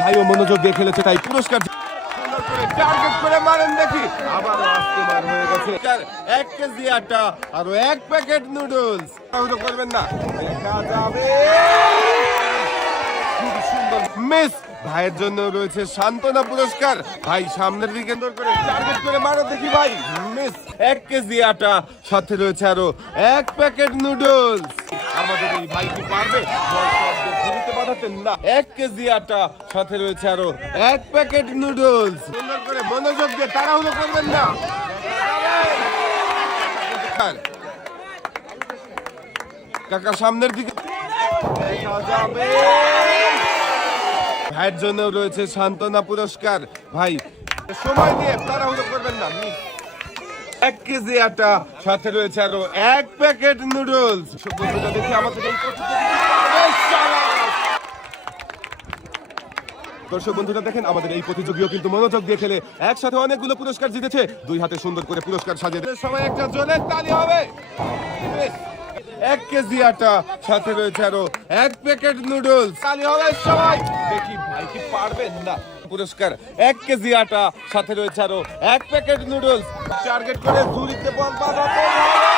ভাইও মনোযোগ দিয়ে খেলেছে, তাই পুরস্কার টার্গেট করে মারেন দেখি। আবার আস্তেবার হয়ে গেছে। 1 কেজি আটা আর 1 প্যাকেট নুডলস। তাহলে করবেন না, দেখা যাবে। খুব সুন্দর মিস। ভাইয়ের জন্য রয়েছে সান্ত্বনা পুরস্কার। ভাই সামনের দিকে করে টার্গেট করে মারো দেখি ভাই। মিস। 1 কেজি আটা, সাথে রয়েছে আরো 1 প্যাকেট নুডলস। আমাদের এই ভাই কি পারবে? বাধাতেন না। 1 কেজি আটা, সাথে রয়েছে আরো 1 প্যাকেট নুডলস। সুন্দর করে মনোযোগ দিয়ে তাড়াহুড়ো করবেন না। কাকা সামনের দিকে দেখা যাবে। ভাইয়ের জন্য রয়েছে সান্ত্বনা পুরস্কার। ভাই সময় নিয়ে তাড়াহুড়ো করবেন না। 1 কেজি আটা, সাথে রয়েছে আরো 1 প্যাকেট নুডলস। দেখি আমাদের দর্শক বন্ধুরা দেখেন, আমাদের এই প্রতিযোগীও কিন্তু মনোযোগ দিয়ে খেলে একসাথে অনেকগুলো পুরস্কার জিতেছে। 2 হাতে সুন্দর করে পুরস্কার সাজিয়ে সময় একটা জোরে তালি হবে। 1 কেজি আটা, সাথে রয়েছে আরো 1 প্যাকেট নুডলস। তালি হবে সবাই। দেখি ভাই কি পারবেন না। পুরস্কার 1 কেজি আটা, সাথে রয়েছে আরো 1 প্যাকেট নুডলস। টার্গেট করে ঝুড়িতে বল বাঁধাতে হবে।